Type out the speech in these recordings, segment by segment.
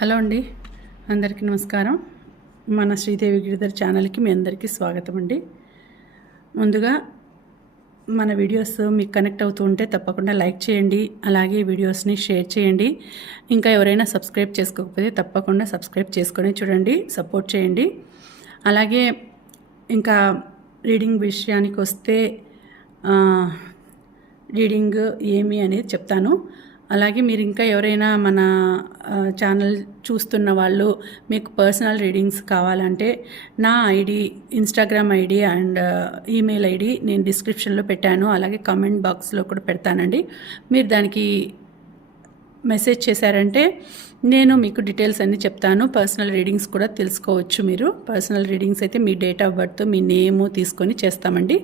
Hello అండి. అందరికీ నమస్కారం. మన శ్రీదేవి గిరిధర్ ఛానల్కి మీ అందరికీ స్వాగతం అండి. ముందుగా మన వీడియోస్ మీకు కనెక్ట్ అవుతూ ఉంటే తప్పకుండా లైక్ చేయండి అలాగే వీడియోస్ని షేర్ చేయండి. ఇంకా ఎవరైనా సబ్స్క్రైబ్ చేసుకోకపోతే తప్పకుండా సబ్స్క్రైబ్ చేసుకొని చూడండి సపోర్ట్ చేయండి. అలాగే ఇంకా రీడింగ్ విషయానికి వస్తే రీడింగ్ ఏమి అనేది చెప్తాను. అలాగే మీరు ఇంకా ఎవరైనా మన ఛానల్ చూస్తున్న వాళ్ళు మీకు పర్సనల్ రీడింగ్స్ కావాలంటే నా ID Instagram ID and email ID నేను డిస్క్రిప్షన్లో పెట్టాను. అలాగే కామెంట్ బాక్స్లో కూడా పెడతానండి. మీరు దానికి మెసేజ్ చేశారంటే నేను మీకు డీటెయిల్స్ అన్నీ చెప్తాను. పర్సనల్ రీడింగ్స్ కూడా తెలుసుకోవచ్చు మీరు. పర్సనల్ రీడింగ్స్ అయితే మీ డేట్ ఆఫ్ బర్త్ మీ నేము తీసుకొని చేస్తామండి.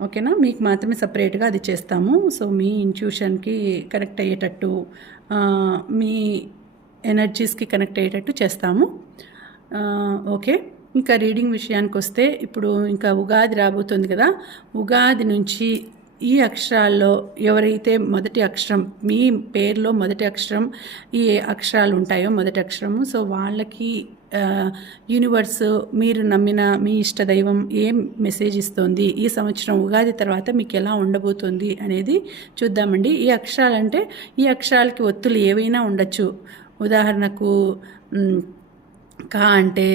ఓకేనా? మీకు మాత్రమే సపరేట్గా అది చేస్తాము. సో మీ ఇంట్యూషన్కి కనెక్ట్ అయ్యేటట్టు మీ ఎనర్జీస్కి కనెక్ట్ అయ్యేటట్టు చేస్తాము. ఓకే? ఇంకా రీడింగ్ విషయానికి వస్తే ఇప్పుడు ఇంకా ఉగాది రాబోతుంది కదా. ఉగాది నుంచి ఈ అక్షరాల్లో ఎవరైతే మొదటి అక్షరం మీ పేరులో మొదటి అక్షరం ఈ అక్షరాలు ఉంటాయో మొదటి అక్షరము సో వాళ్ళకి యూనివర్స్ మీరు నమ్మిన మీ ఇష్ట దైవం ఏం మెసేజ్ ఇస్తోంది? ఈ సంవత్సరం ఉగాది తర్వాత మీకు ఎలా ఉండబోతుంది అనేది చూద్దామండి. ఈ అక్షరాలంటే ఈ అక్షరాలకి ఒత్తులు ఏవైనా ఉండొచ్చు. ఉదాహరణకు కా అంటే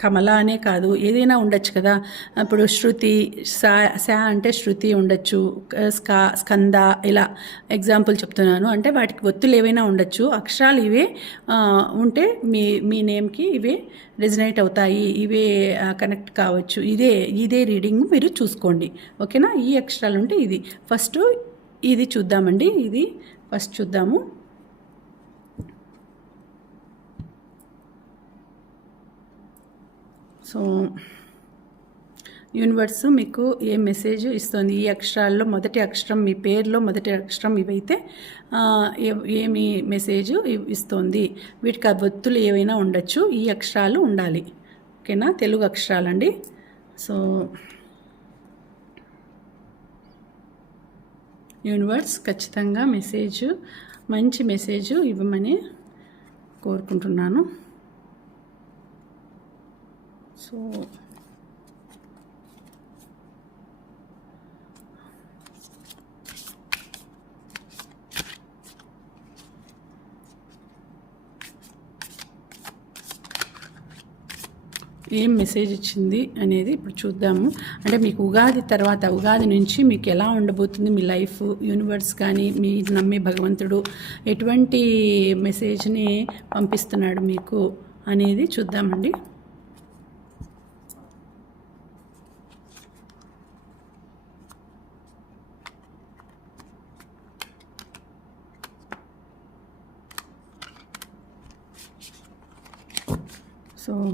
కమల అనే కాదు ఏదైనా ఉండొచ్చు కదా. ఇప్పుడు శృతి సా శా అంటే శృతి ఉండొచ్చు స్కా స్కంద ఇలా ఎగ్జాంపుల్ చెప్తున్నాను. అంటే వాటికి ఒత్తులు ఏవైనా ఉండొచ్చు. అక్షరాలు ఇవే ఉంటే మీ మీ నేమ్కి ఇవే రెజినేట్ అవుతాయి ఇవే కనెక్ట్ కావచ్చు. ఇదే ఇదే రీడింగ్ మీరు చూసుకోండి. ఓకేనా? ఈ అక్షరాలు ఉంటే ఇది. ఫస్ట్ ఇది చూద్దామండి. ఇది ఫస్ట్ చూద్దాము. సో యూనివర్స్ మీకు ఏ మెసేజ్ ఇస్తుంది? ఈ అక్షరాల్లో మొదటి అక్షరం మీ పేరులో మొదటి అక్షరం ఇవైతే ఏ- ఏమి మెసేజ్ ఇస్తుంది? వీటికి ఆ ఒత్తులు ఏవైనా ఉండొచ్చు ఈ అక్షరాలు ఉండాలి. ఓకేనా? తెలుగు అక్షరాలండి. సో యూనివర్స్ ఖచ్చితంగా మెసేజ్ మంచి మెసేజ్ ఇవ్వమని కోరుకుంటున్నాను. సో ఏం మెసేజ్ ఇచ్చింది అనేది ఇప్పుడు చూద్దాము. అంటే మీకు ఉగాది తర్వాత ఉగాది నుంచి మీకు ఎలా ఉండబోతుంది మీ లైఫ్ యూనివర్స్ కానీ మీ నమ్మే భగవంతుడు ఎటువంటి మెసేజ్ని పంపిస్తున్నాడు మీకు అనేది చూద్దామండి. So two three.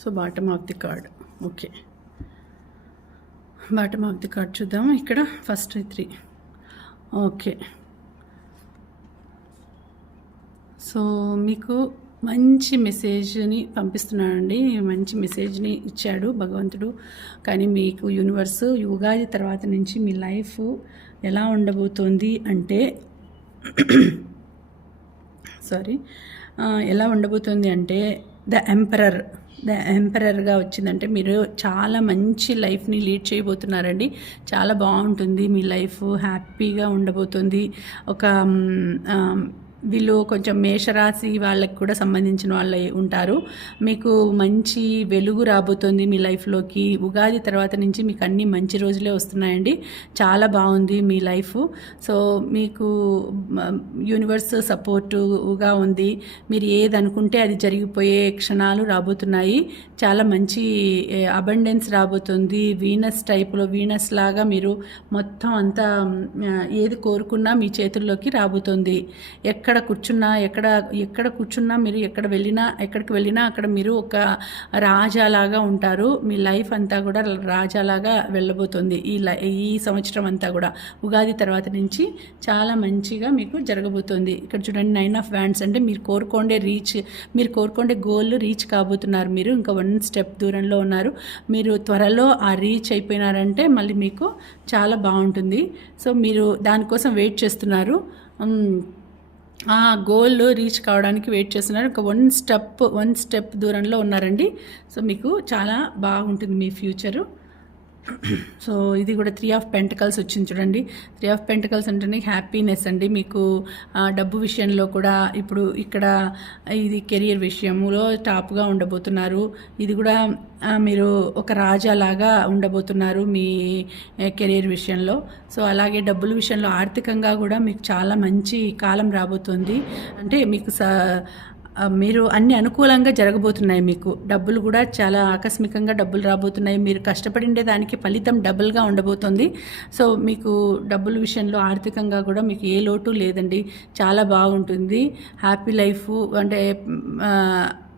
So bottom of the card. Okay. Bottom of the card చూద్దాము? ఇక్కడ ఫస్ట్ త్రీ. ఓకే. సో మీకు మంచి మెసేజ్ని పంపిస్తున్నాడండి. మంచి మెసేజ్ని ఇచ్చాడు భగవంతుడు. కానీ మీకు యూనివర్స్ యుగాది తర్వాత నుంచి మీ లైఫ్ ఎలా ఉండబోతోంది అంటే సారీ. ఎలా ఉండబోతుంది అంటే ద ఎంపరర్ ద ఎంపరర్గా వచ్చిందంటే మీరు చాలా మంచి లైఫ్ని లీడ్ చేయబోతున్నారండి. చాలా బాగుంటుంది. మీ లైఫ్ హ్యాపీగా ఉండబోతుంది. ఒక వీళ్ళు కొంచెం మేషరాశి వాళ్ళకి కూడా సంబంధించిన వాళ్ళు ఉంటారు. మీకు మంచి వెలుగు రాబోతుంది మీ లైఫ్లోకి ఉగాది తర్వాత నుంచి మీకు అన్ని మంచి రోజులే వస్తున్నాయండి. చాలా బాగుంది మీ లైఫ్ సో మీకు యూనివర్స్ సపోర్టుగా ఉంది. మీరు ఏది అనుకుంటే అది జరిగిపోయే క్షణాలు రాబోతున్నాయి. చాలా మంచి అబండెన్స్ రాబోతుంది. వీనస్ టైపులో వీనస్ లాగా మీరు మొత్తం అంతా ఏది కోరుకున్నా మీ చేతుల్లోకి రాబోతుంది. ఎక్కడ ఎక్కడ కూర్చున్నా ఎక్కడ ఎక్కడ కూర్చున్నా మీరు ఎక్కడ వెళ్ళినా ఎక్కడికి వెళ్ళినా అక్కడ మీరు ఒక రాజాలాగా ఉంటారు. మీ లైఫ్ అంతా కూడా రాజాలాగా వెళ్ళబోతుంది. ఈ లై ఈ సంవత్సరం అంతా కూడా. ఉగాది తర్వాత నుంచి చాలా మంచిగా మీకు జరగబోతుంది. ఇక్కడ చూడండి నైన్ ఆఫ్ వ్యాండ్స్ అంటే మీరు కోరుకోండే రీచ్ మీరు కోరుకోండే గోల్ రీచ్ కాబోతున్నారు మీరు. ఇంకా వన్ స్టెప్ దూరంలో ఉన్నారు. మీరు త్వరలో ఆ రీచ్ అయిపోయినారంటే మళ్ళీ మీకు చాలా బాగుంటుంది. సో మీరు దానికోసం వెయిట్ చేస్తున్నారు. ఆ గోల్ రీచ్ కావడానికి వెయిట్ చేస్తున్నారు. ఒక వన్ స్టెప్ వన్ స్టెప్ దూరంలో ఉన్నారండి. సో మీకు చాలా బాగుంటుంది మీ ఫ్యూచరు సో ఇది కూడా త్రీ ఆఫ్ పెంటకల్స్ వచ్చింది చూడండి. త్రీ ఆఫ్ పెంటకల్స్ అంటేనే హ్యాపీనెస్ అండి. మీకు డబ్బు విషయంలో కూడా ఇప్పుడు ఇక్కడ ఇది కెరియర్ విషయంలో టాప్గా ఉండబోతున్నారు. ఇది కూడా మీరు ఒక రాజాలాగా ఉండబోతున్నారు మీ కెరియర్ విషయంలో. సో అలాగే డబ్బుల విషయంలో ఆర్థికంగా కూడా మీకు చాలా మంచి కాలం రాబోతుంది. అంటే మీకు స మీరు అన్ని అనుకూలంగా జరగబోతున్నాయి మీకు. డబ్బులు కూడా చాలా ఆకస్మికంగా డబ్బులు రాబోతున్నాయి. మీరు కష్టపడిండే దానికి ఫలితం డబుల్గా ఉండబోతుంది. సో మీకు డబ్బుల విషయంలో ఆర్థికంగా కూడా మీకు ఏ లోటు లేదండి. చాలా బాగుంటుంది. హ్యాపీ లైఫ్ అంటే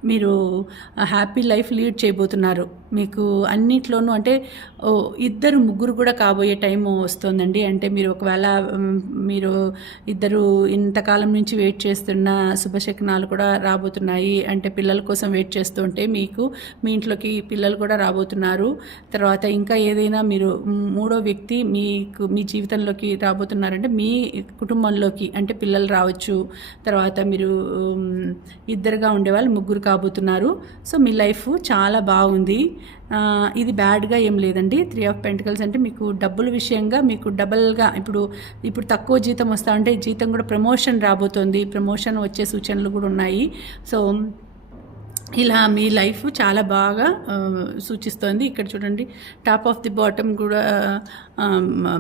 మీరు హ్యాపీ లైఫ్ లీడ్ చేయబోతున్నారు. మీకు అన్నిట్లోనూ అంటే ఓ, ఇద్దరు ముగ్గురు కూడా కాబోయే టైం వస్తుందండి. అంటే మీరు ఒకవేళ మీరు ఇద్దరు ఇంతకాలం నుంచి వెయిట్ చేస్తున్న శుభశకనాలు కూడా రాబోతున్నాయి. అంటే పిల్లల కోసం వెయిట్ చేస్తుంటే మీకు మీ ఇంట్లోకి పిల్లలు కూడా రాబోతున్నారు. తర్వాత ఇంకా ఏదైనా మీరు మూడో వ్యక్తి మీకు మీ జీవితంలోకి రాబోతున్నారంటే మీ కుటుంబంలోకి అంటే పిల్లలు రావచ్చు. తర్వాత మీరు ఇద్దరుగా ఉండేవాళ్ళు ముగ్గురు కాబోతున్నారు. సో మీ లైఫ్ చాలా బాగుంది. ఇది బ్యాడ్గా ఏం లేదండి. త్రీ ఆఫ్ పెంటికల్స్ అంటే మీకు డబ్బుల విషయంగా మీకు డబల్గా ఇప్పుడు ఇప్పుడు తక్కువ జీతం వస్తా ఉంటే జీతం కూడా ప్రమోషన్ రాబోతోంది. ప్రమోషన్ వచ్చే సూచనలు కూడా ఉన్నాయి. సో ఇలా మీ లైఫ్ చాలా బాగా సూచిస్తోంది. ఇక్కడ చూడండి టాప్ ఆఫ్ ది బాటమ్ కూడా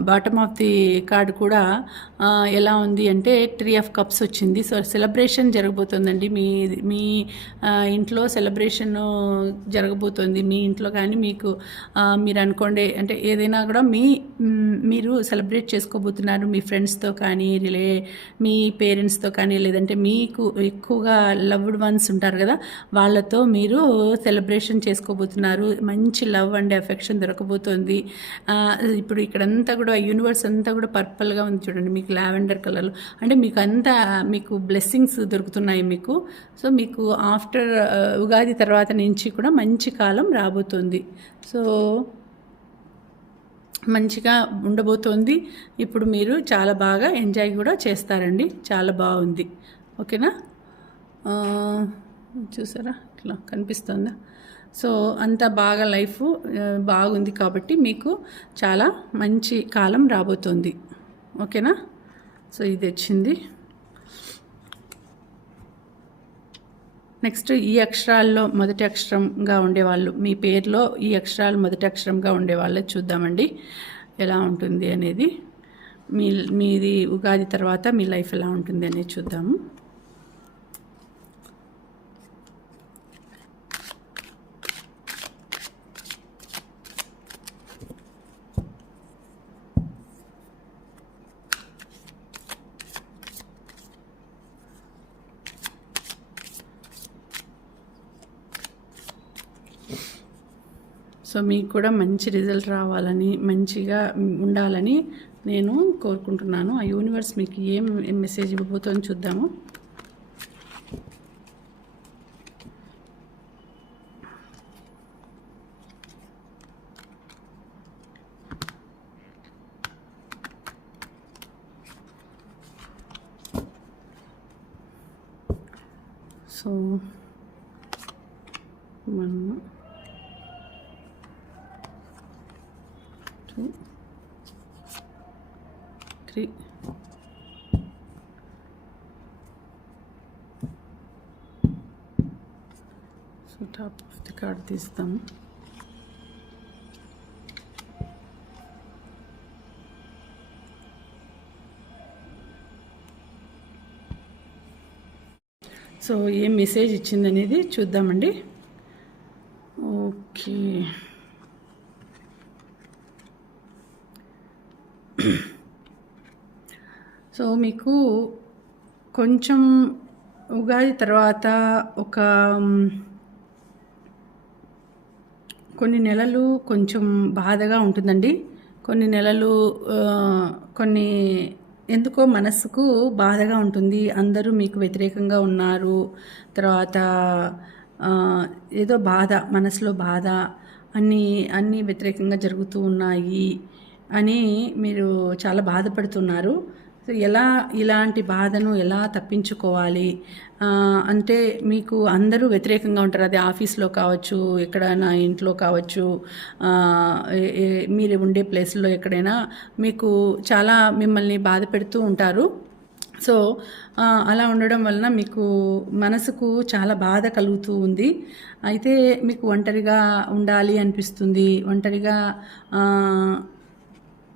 బాటమ్ ఆఫ్ ది కార్డ్ కూడా ఎలా ఉంది అంటే ట్రీ ఆఫ్ కప్స్ వచ్చింది. సో సెలబ్రేషన్ జరగబోతోందండి. మీ మీ ఇంట్లో సెలబ్రేషన్ జరగబోతోంది. మీ ఇంట్లో కానీ మీకు మీరు అనుకోండి అంటే ఏదైనా కూడా మీ మీరు సెలబ్రేట్ చేసుకోబోతున్నారు. మీ ఫ్రెండ్స్తో కానీ రిలే మీ పేరెంట్స్తో కానీ లేదంటే మీకు ఎక్కువగా లవ్డ్ వన్స్ ఉంటారు కదా వాళ్ళ వాళ్ళతో మీరు సెలబ్రేషన్ చేసుకోబోతున్నారు. మంచి లవ్ అండ్ ఎఫెక్షన్ దొరకబోతోంది. ఇప్పుడు ఇక్కడంతా కూడా యూనివర్స్ అంతా కూడా పర్పల్గా ఉంది చూడండి. మీకు లావెండర్ కలర్లో. అంటే మీకు అంతా మీకు బ్లెస్సింగ్స్ దొరుకుతున్నాయి మీకు. సో మీకు ఆఫ్టర్ ఉగాది తర్వాత నుంచి కూడా మంచి కాలం రాబోతుంది. సో మంచిగా ఉండబోతోంది. ఇప్పుడు మీరు చాలా బాగా ఎంజాయ్ కూడా చేస్తారండి. చాలా బాగుంది. ఓకేనా? చూసారా? ఇట్లా కనిపిస్తుందా? సో అంత బాగా లైఫ్ బాగుంది కాబట్టి మీకు చాలా మంచి కాలం రాబోతోంది. ఓకేనా? సో ఇది వచ్చింది. నెక్స్ట్ ఈ అక్షరాల్లో మొదటి అక్షరంగా ఉండేవాళ్ళు మీ పేరులో ఈ అక్షరాలు మొదటి అక్షరంగా ఉండేవాళ్ళే చూద్దామండి. ఎలా ఉంటుంది అనేది. మీ మీది ఉగాది తర్వాత మీ లైఫ్ ఎలా ఉంటుంది అనేది చూద్దాము. సో మీకు కూడా మంచి రిజల్ట్ రావాలని మంచిగా ఉండాలని నేను కోరుకుంటున్నాను. ఆ యూనివర్స్ మీకు ఏం మెసేజ్ ఇవ్వబోతుందో చూద్దాము. So one two three. So top of the card తీస్తాము so ఏం మెసేజ్ ఇచ్చిందనేది చూద్దామండి. ఓకే సో మీకు కొంచెం ఉగాది తర్వాత ఒక కొన్ని నెలలు కొంచెం బాధగా ఉంటుందండి. కొన్ని నెలలు కొన్ని ఎందుకో మనసుకు బాధగా ఉంటుంది. అందరూ మీకు వ్యతిరేకంగా ఉన్నారు. తర్వాత ఏదో బాధ మనసులో బాధ అన్నీ అన్నీ వ్యతిరేకంగా జరుగుతూ ఉన్నాయి అని మీరు చాలా బాధపడుతున్నారు. సో ఎలా ఇలాంటి బాధను ఎలా తప్పించుకోవాలి? అంటే మీకు అందరూ వ్యతిరేకంగా ఉంటారు. అది ఆఫీస్లో కావచ్చు ఎక్కడైనా ఇంట్లో కావచ్చు మీరు ఉండే ప్లేస్లో ఎక్కడైనా మీకు చాలా మిమ్మల్ని బాధ పెడుతూ ఉంటారు. సో అలా ఉండడం వలన మీకు మనసుకు చాలా బాధ కలుగుతూ ఉంది. అయితే మీకు ఒంటరిగా ఉండాలి అనిపిస్తుంది. ఒంటరిగా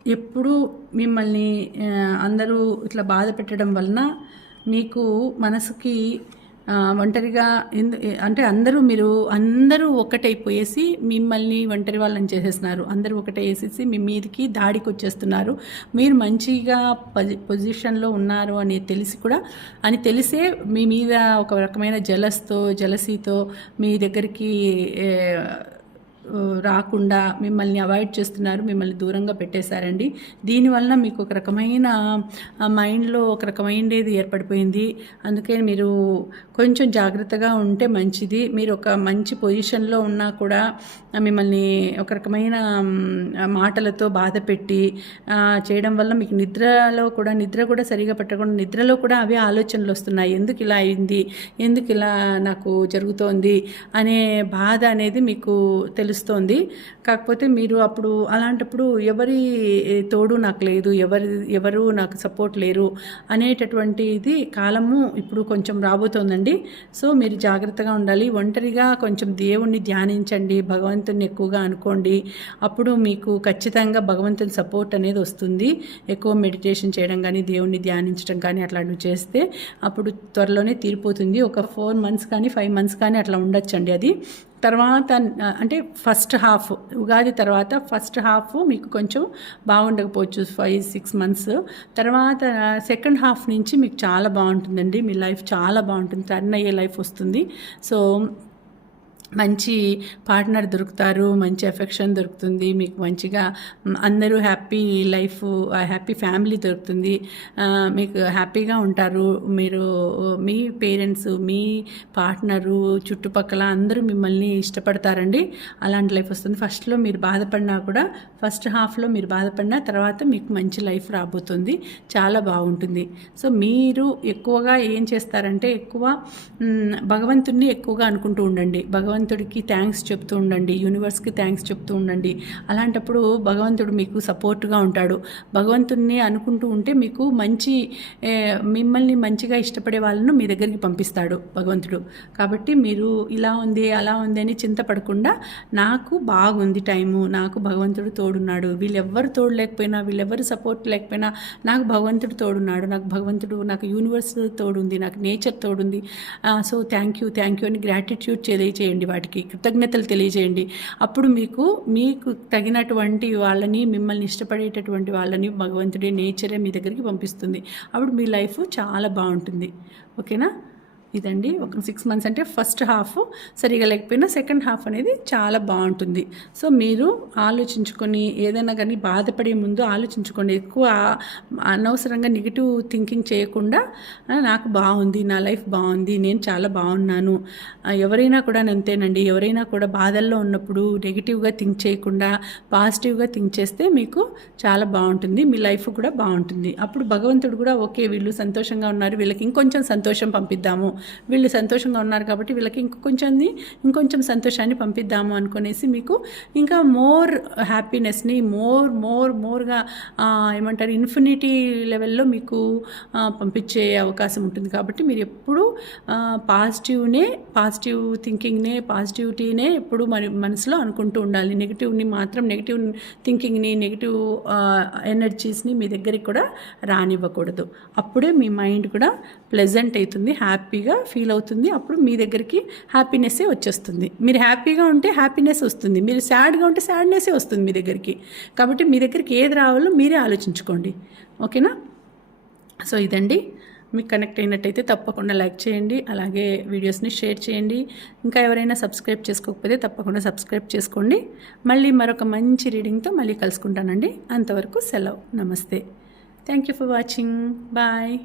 ఎప్పుడూ మిమ్మల్ని అందరూ ఇట్లా బాధ పెట్టడం వలన మీకు మనసుకి ఒంటరిగా ఎందు అంటే అందరూ మీరు అందరూ ఒకటైపోయేసి మిమ్మల్ని ఒంటరి వాళ్ళని చేసేస్తున్నారు. అందరూ ఒకటే వేసేసి మీ మీదకి దాడికి వచ్చేస్తున్నారు మీరు మంచిగా పొజి పొజిషన్లో ఉన్నారు అని తెలిసి కూడా అని తెలిసే మీ మీద ఒక రకమైన జలస్తో జలసీతో మీ దగ్గరికి రాకుండా మిమ్మల్ని అవాయిడ్ చేస్తున్నారు మిమ్మల్ని దూరంగా పెట్టేశారండి. దీనివల్ల మీకు ఒక రకమైన మైండ్లో ఒక రకమైనది ఏర్పడిపోయింది. అందుకే మీరు కొంచెం జాగ్రత్తగా ఉంటే మంచిది. మీరు ఒక మంచి పొజిషన్లో ఉన్నా కూడా మిమ్మల్ని ఒక రకమైన మాటలతో బాధ పెట్టి చేయడం వల్ల మీకు నిద్రలో కూడా నిద్ర కూడా సరిగా పట్టకుండా నిద్రలో కూడా అవే ఆలోచనలు వస్తున్నాయి. ఎందుకు ఇలా అయింది? ఎందుకు ఇలా నాకు జరుగుతోంది? అనే బాధ అనేది మీకు తెలుస్తోంది. కాకపోతే మీరు అప్పుడు అలాంటప్పుడు ఎవరి తోడు నాకు లేదు ఎవరి ఎవరు నాకు సపోర్ట్ లేరు అనేటటువంటిది కాలము ఇప్పుడు కొంచెం రాబోతోందండి. సో మీరు జాగ్రత్తగా ఉండాలి. ఒంటరిగా కొంచెం దేవుణ్ణి ధ్యానించండి భగవంతుని ఎక్కువగా అనుకోండి. అప్పుడు మీకు ఖచ్చితంగా భగవంతుని సపోర్ట్ అనేది వస్తుంది. ఎక్కువ మెడిటేషన్ చేయడం కానీ దేవుణ్ణి ధ్యానించడం కానీ అట్లాంటివి చేస్తే అప్పుడు త్వరలోనే తీరిపోతుంది. ఒక ఫోర్ మంత్స్ కానీ ఫైవ్ మంత్స్ కానీ అట్లా ఉండొచ్చండి అది. తర్వాత అంటే ఫస్ట్ హాఫ్ ఉగాది తర్వాత ఫస్ట్ హాఫ్ మీకు కొంచెం బాగుండకపోవచ్చు ఫైవ్ సిక్స్ మంత్స్ తర్వాత సెకండ్ హాఫ్ నుంచి మీకు చాలా బాగుంటుందండి. మీ లైఫ్ చాలా బాగుంటుంది. టర్న్ అయ్యే లైఫ్ వస్తుంది. సో మంచి పార్ట్నర్ దొరుకుతారు మంచి ఎఫెక్షన్ దొరుకుతుంది మీకు మంచిగా అందరూ హ్యాపీ లైఫ్ హ్యాపీ ఫ్యామిలీ దొరుకుతుంది. మీకు హ్యాపీగా ఉంటారు. మీరు మీ పేరెంట్స్ మీ పార్ట్నరు చుట్టుపక్కల అందరూ మిమ్మల్ని ఇష్టపడతారండి. అలాంటి లైఫ్ వస్తుంది. ఫస్ట్లో మీరు బాధపడినా కూడా ఫస్ట్ హాఫ్లో మీరు బాధపడినా తర్వాత మీకు మంచి లైఫ్ రాబోతుంది. చాలా బాగుంటుంది. సో మీరు ఎక్కువగా ఏం చేస్తారంటే ఎక్కువ భగవంతుణ్ణి ఎక్కువగా అనుకుంటూ ఉండండి. భగవంతు భగవంతుడికి థ్యాంక్స్ చెప్తూ ఉండండి యూనివర్స్కి థ్యాంక్స్ చెప్తూ ఉండండి. అలాంటప్పుడు భగవంతుడు మీకు సపోర్ట్గా ఉంటాడు. భగవంతుడిని అనుకుంటూ ఉంటే మీకు మంచి మిమ్మల్ని మంచిగా ఇష్టపడే వాళ్ళను మీ దగ్గరికి పంపిస్తాడు భగవంతుడు. కాబట్టి మీరు ఇలా ఉంది అలా ఉంది అని చింతపడకుండా నాకు బాగుంది టైము నాకు భగవంతుడు తోడున్నాడు. వీళ్ళెవ్వరు తోడు లేకపోయినా వీళ్ళెవ్వరు సపోర్ట్ లేకపోయినా నాకు భగవంతుడు తోడున్నాడు. నాకు భగవంతుడు నాకు యూనివర్స్ తోడుంది నాకు nature తోడుంది. So thank you thank you అని గ్రాటిట్యూడ్ చేయండి వాటికి కృతజ్ఞతలు తెలియజేయండి. అప్పుడు మీకు మీకు తగినటువంటి వాళ్ళని మిమ్మల్ని ఇష్టపడేటటువంటి వాళ్ళని భగవంతుడి నేచరే మీ దగ్గరికి పంపిస్తుంది. అప్పుడు మీ లైఫ్ చాలా బాగుంటుంది. ఓకేనా? ఇదండి. ఒక సిక్స్ మంత్స్ అంటే ఫస్ట్ హాఫ్ సరిగా లేకపోయినా సెకండ్ హాఫ్ అనేది చాలా బాగుంటుంది. సో మీరు ఆలోచించుకొని ఏదైనా కానీ బాధపడే ముందు ఆలోచించుకోండి. ఎక్కువ అనవసరంగా నెగిటివ్ థింకింగ్ చేయకుండా నాకు బాగుంది నా లైఫ్ బాగుంది నేను చాలా బాగున్నాను. ఎవరైనా కూడా అంతేనండి. ఎవరైనా కూడా బాధల్లో ఉన్నప్పుడు నెగిటివ్గా థింక్ చేయకుండా పాజిటివ్గా థింక్ చేస్తే మీకు చాలా బాగుంటుంది. మీ లైఫ్ కూడా బాగుంటుంది. అప్పుడు భగవంతుడు కూడా ఓకే వీళ్ళు సంతోషంగా ఉన్నారు. వీళ్ళకి ఇంకొంచెం సంతోషం పంపిద్దాము. వీళ్ళు సంతోషంగా ఉన్నారు కాబట్టి వీళ్ళకి ఇంకొంచెం ఇంకొంచెం సంతోషాన్ని పంపిద్దాము అనుకునేసి మీకు ఇంకా మోర్ హ్యాపీనెస్ని మోర్ మోర్ మోర్గా ఏమంటారు ఇన్ఫినిటీ లెవెల్లో మీకు పంపించే అవకాశం ఉంటుంది కాబట్టి మీరు ఎప్పుడూ పాజిటివ్నే పాజిటివ్ థింకింగ్నే పాజిటివిటీనే ఎప్పుడు మన మనసులో అనుకుంటూ ఉండాలి. నెగిటివ్ని మాత్రం నెగిటివ్ థింకింగ్ని నెగిటివ్ ఎనర్జీస్ని మీ దగ్గరికి కూడా రానివ్వకూడదు. అప్పుడే మీ మైండ్ కూడా ప్లెజెంట్ అవుతుంది హ్యాపీగా హ్యాపీగా ఫీల్ అవుతుంది. అప్పుడు మీ దగ్గరికి హ్యాపీనెస్సే వచ్చేస్తుంది. మీరు హ్యాపీగా ఉంటే హ్యాపీనెస్ వస్తుంది. మీరు సాడ్గా ఉంటే సాడ్నెస్సే వస్తుంది మీ దగ్గరికి. కాబట్టి మీ దగ్గరికి ఏది రావాలో మీరే ఆలోచించుకోండి. ఓకేనా? సో ఇదండి. మీకు కనెక్ట్ అయినట్టయితే తప్పకుండా లైక్ చేయండి. అలాగే వీడియోస్ని షేర్ చేయండి. ఇంకా ఎవరైనా సబ్స్క్రైబ్ చేసుకోకపోతే తప్పకుండా సబ్స్క్రైబ్ చేసుకోండి. మళ్ళీ మరొక మంచి రీడింగ్తో మళ్ళీ కలుసుకుంటానండి. అంతవరకు సెలవు. నమస్తే. Thank you for watching. Bye.